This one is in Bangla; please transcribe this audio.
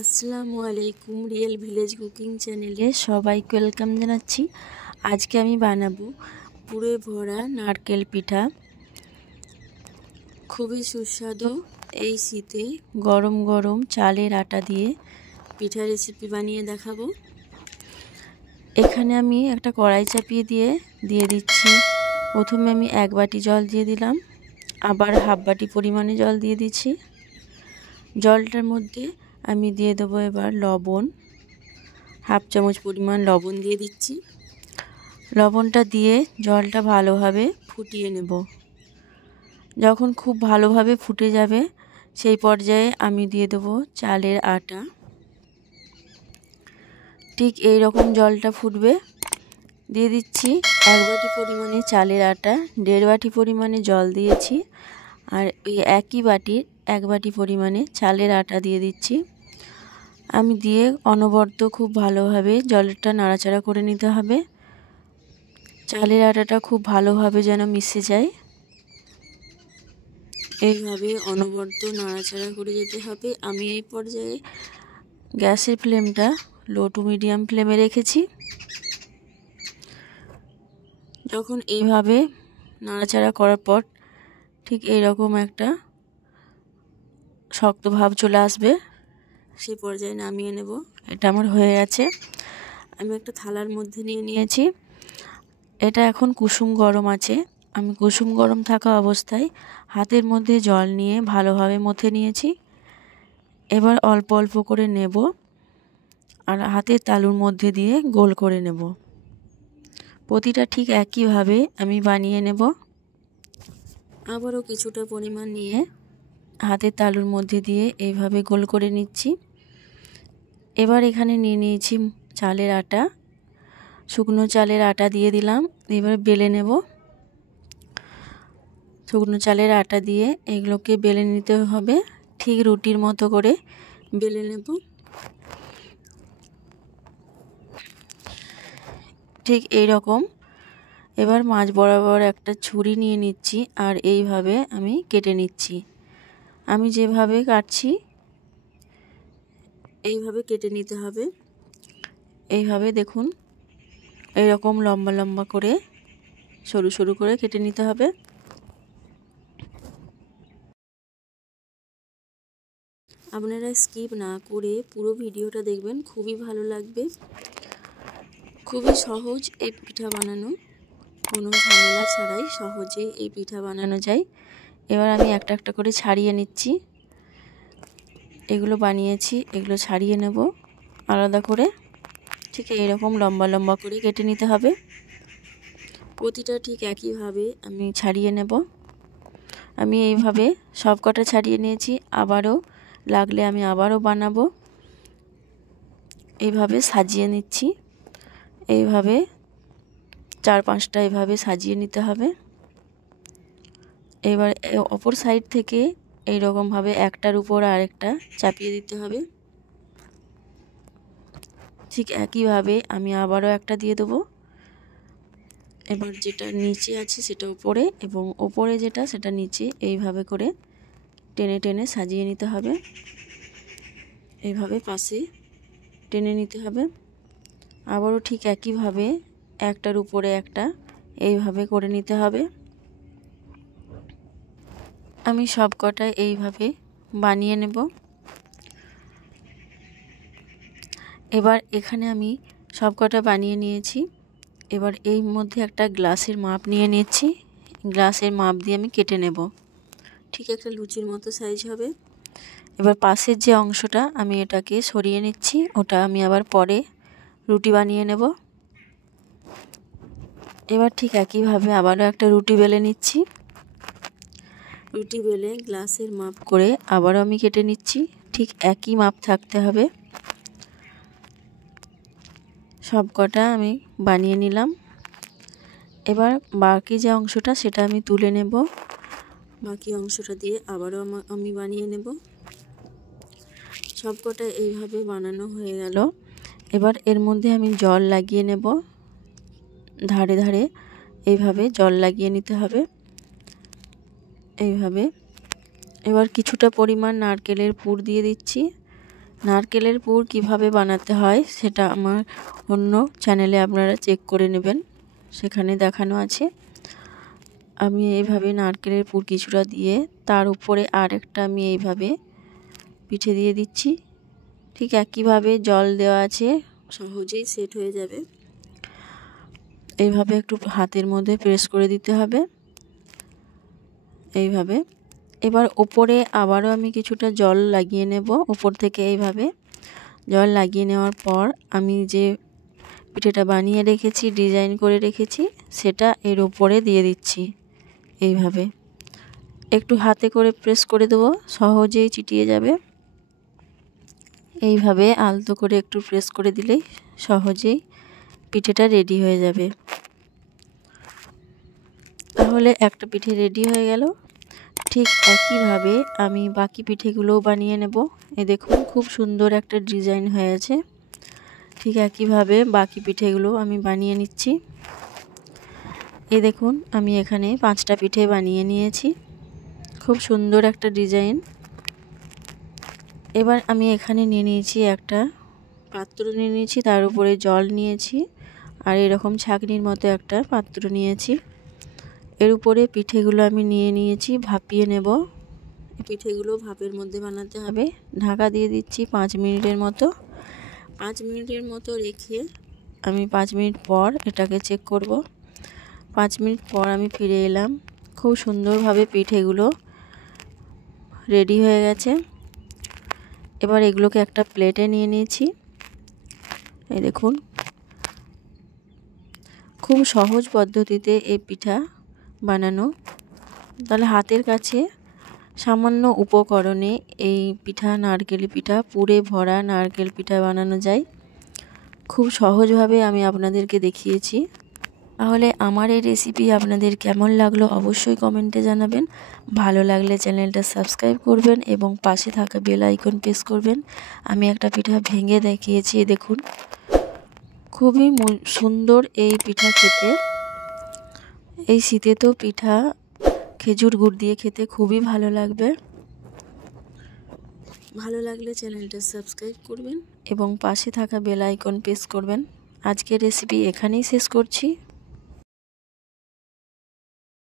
আসসালামু আলাইকুম, রিয়েল ভিলেজ কুকিং চ্যানেলে সবাইকে ওয়েলকাম জানাচ্ছি। আজকে আমি বানাবো পুরে ভরা নারকেল পিঠা। খুবই সুস্বাদু এই শীতে গরম গরম চালের আটা দিয়ে পিঠা রেসিপি বানিয়ে দেখাবো। এখানে আমি একটা কড়াই চাপিয়ে দিয়ে দিচ্ছি। প্রথমে আমি 1 বাটি জল দিয়ে দিলাম, আবার হাফ বাটি পরিমাণে জল দিয়ে দিচ্ছি। জলটার মধ্যে আমি দিয়ে দেবো এবার লবণ, হাফ চামচ পরিমাণ লবণ দিয়ে দিচ্ছি। লবণটা দিয়ে জলটা ভালোভাবে ফুটিয়ে নেব। যখন খুব ভালোভাবে ফুটে যাবে সেই পর্যায়ে আমি দিয়ে দেবো চালের আটা। ঠিক এই রকম জলটা ফুটবে, দিয়ে দিচ্ছি 1 বাটি পরিমাণে চালের আটা, 1.5 বাটি পরিমাণে জল দিয়েছি, আর এই একই বাটির 1 বাটি পরিমাণে চালের আটা দিয়ে দিচ্ছি। আমি দিয়ে অনবরত খুব ভালোভাবে জলটা নাড়াচাড়া করে নিতে হবে। চালের আটাটা খুব ভালোভাবে যেন মিশে যায়, এইভাবে অনবরত নাড়াচাড়া করে যেতে হবে। আমি এই পর্যায়ে গ্যাসের ফ্লেমটা লো টু মিডিয়াম ফ্লেমে রেখেছি। যখন এইভাবে নাড়াচাড়া করার পর ঠিক এইরকম একটা শক্ত ভাব চলে আসবে, সেই পর্যায়ে নামিয়ে নেব। এটা আমার হয়ে গেছে। আমি একটা থালার মধ্যে নিয়ে নিয়েছি। এটা এখন কুসুম গরম আছে। আমি কুসুম গরম থাকা অবস্থায় হাতের মধ্যে জল নিয়ে ভালোভাবে মথে নিয়েছি। এবার অল্প অল্প করে নেব আর হাতের তালুর মধ্যে দিয়ে গোল করে নেব। প্রতিটা ঠিক একইভাবে আমি বানিয়ে নেব। আবারও কিছুটা পরিমাণ নিয়ে হাতের তালুর মধ্যে দিয়ে এইভাবে গোল করে নিচ্ছি। এবার এখানে নিয়ে নিয়েছি চালের আটা, শুকনো চালের আটা দিয়ে দিলাম। এবার বেলে নেব। শুকনো চালের আটা দিয়ে এগুলোকে বেলে নিতে হবে, ঠিক রুটির মতো করে বেলে নেব। ঠিক এই রকম। এবার মাঝ বরাবর একটা ছুরি নিয়ে নিচ্ছি আর এইভাবে আমি কেটে নিচ্ছি। আমি যেভাবে কাটছি এইভাবে কেটে নিতে হবে। এইভাবে দেখুন, এইরকম লম্বা লম্বা করে সরু সরু করে কেটে নিতে হবে। আপনারা স্কিপ না করে পুরো ভিডিওটা দেখবেন, খুবই ভালো লাগবে। খুবই সহজ এই পিঠা বানানো, কোনো ঝামেলা ছাড়াই সহজেই এই পিঠা বানানো যায়। এবার আমি একটা একটা করে ছাড়িয়ে নিচ্ছি। এগুলো বানিয়েছি, এগুলো ছাড়িয়ে নেব আলাদা করে। ঠিক এইরকম লম্বা লম্বা করে কেটে নিতে হবে। প্রতিটা ঠিক একইভাবে আমি ছাড়িয়ে নেব। আমি এইভাবে সব কটা ছাড়িয়ে নিয়েছি। আবারও লাগলে আমি আবারও বানাবো। এইভাবে সাজিয়ে নিচ্ছি। এইভাবে 4-5টা এইভাবে সাজিয়ে নিতে হবে। এবার অপর সাইড থেকে এইরকমভাবে একটার উপর আরেকটা চাপিয়ে দিতে হবে। ঠিক একইভাবে আমি আবারও একটা দিয়ে দেবো। এবার যেটা নিচে আছে সেটা উপরে, এবং উপরে যেটা সেটা নিচে, এইভাবে করে টেনে টেনে সাজিয়ে নিতে হবে। এইভাবে পাশে টেনে নিতে হবে। আবারও ঠিক একইভাবে একটার উপরে একটা এইভাবে করে নিতে হবে। আমি সব কটা এইভাবে বানিয়ে নেব। এবার এখানে আমি সব কটা বানিয়ে নিয়েছি। এবার এই মধ্যে একটা গ্লাসের মাপ নিয়ে নিচ্ছি। গ্লাসের মাপ দিয়ে আমি কেটে নেব। ঠিক একটা লুচির মতো সাইজ হবে। এবার পাশের যে অংশটা আমি এটাকে সরিয়ে নিচ্ছি, ওটা আমি আবার পরে রুটি বানিয়ে নেব। এবার ঠিক একইভাবে আবারও একটা রুটি বেলে নিচ্ছি। রুটি বেলে গ্লাসের মাপ করে আবারও আমি কেটে নিচ্ছি। ঠিক একই মাপ থাকতে হবে। সব কটা আমি বানিয়ে নিলাম। এবার বাকি যে অংশটা সেটা আমি তুলে নেব। বাকি অংশটা দিয়ে আবারও আমি বানিয়ে নেব। সব কটা এইভাবে বানানো হয়ে গেল। এবার এর মধ্যে আমি জল লাগিয়ে নেব। ধারে ধারে এইভাবে জল লাগিয়ে নিতে হবে। এইভাবে এবার কিছুটা পরিমাণ নারকেলের পুর দিয়ে দিচ্ছি। নারকেলের পুর কিভাবে বানাতে হয় সেটা আমার অন্য চ্যানেলে আপনারা চেক করে নেবেন, সেখানে দেখানো আছে। আমি এইভাবে নারকেলের পুর কিছুটা দিয়ে তার উপরে আরেকটা আমি এইভাবে পিঠে দিয়ে দিচ্ছি। ঠিক একইভাবে জল দেওয়া আছে, সহজেই সেট হয়ে যাবে। এইভাবে একটু হাতের মধ্যে প্রেস করে দিতে হবে এইভাবে। এবার ওপরে আবারও আমি কিছুটা জল লাগিয়ে নেব ওপর থেকে। এইভাবে জল লাগিয়ে নেওয়ার পর আমি যে পিঠেটা বানিয়ে রেখেছি, ডিজাইন করে রেখেছি, সেটা এর উপরে দিয়ে দিচ্ছি। এইভাবে একটু হাতে করে প্রেস করে দেবো, সহজেই চিটিয়ে যাবে। এইভাবে আলতো করে একটু প্রেস করে দিলেই সহজেই পিঠেটা রেডি হয়ে যাবে। তাহলে একটা পিঠে রেডি হয়ে গেল। ঠিক একইভাবে আমি বাকি পিঠেগুলোও বানিয়ে নেব। এই দেখুন খুব সুন্দর একটা ডিজাইন হয়েছে। ঠিক একইভাবে বাকি পিঠেগুলো আমি বানিয়ে নিচ্ছি। এই দেখুন আমি এখানে 5টা পিঠে বানিয়ে নিয়েছি, খুব সুন্দর একটা ডিজাইন। এবার আমি এখানে নিয়ে নিয়েছি একটা পাত্র নিয়ে নিয়েছি, তার উপরে জল নিয়েছি, আর এরকম ছাঁকনির মতো একটা পাত্র নিয়েছি। এর উপরে পিঠেগুলো আমি নিয়ে নিয়েছি, ভাপিয়ে নেব। পিঠেগুলো ভাপের মধ্যে বানাতে হবে। ঢাকা দিয়ে দিচ্ছি 5 মিনিটের মতো। 5 মিনিটের মতো রেখে আমি 5 মিনিট পর এটাকে চেক করব। 5 মিনিট পর আমি ফিরে এলাম। খুব সুন্দরভাবে পিঠেগুলো রেডি হয়ে গেছে। এবার এগুলোকে একটা প্লেটে নিয়ে নিয়েছি। এই দেখুন খুব সহজ পদ্ধতিতে এই পিঠা বানানো। তাহলে হাতের কাছে সামান্য উপকরণে এই পিঠা, নারকেল পিঠা, পুরে ভরা নারকেল পিঠা বানানো যায়। খুব সহজভাবে আমি আপনাদেরকে দেখিয়েছি। তাহলে আমার এই রেসিপি আপনাদের কেমন লাগলো অবশ্যই কমেন্টে জানাবেন। ভালো লাগলে চ্যানেলটা সাবস্ক্রাইব করবেন এবং পাশে থাকা বেল আইকন প্রেস করবেন। আমি একটা পিঠা ভেঙে দেখিয়েছি, দেখুন খুবই সুন্দর এই পিঠা খেতে। এই শীতে তো পিঠা খেজুর গুড় দিয়ে খেতে খুবই ভালো লাগবে। ভালো লাগলে চ্যানেলটা সাবস্ক্রাইব করবেন এবং পাশে থাকা বেল আইকন প্রেস করবেন। আজকের রেসিপি এখানেই শেষ করছি।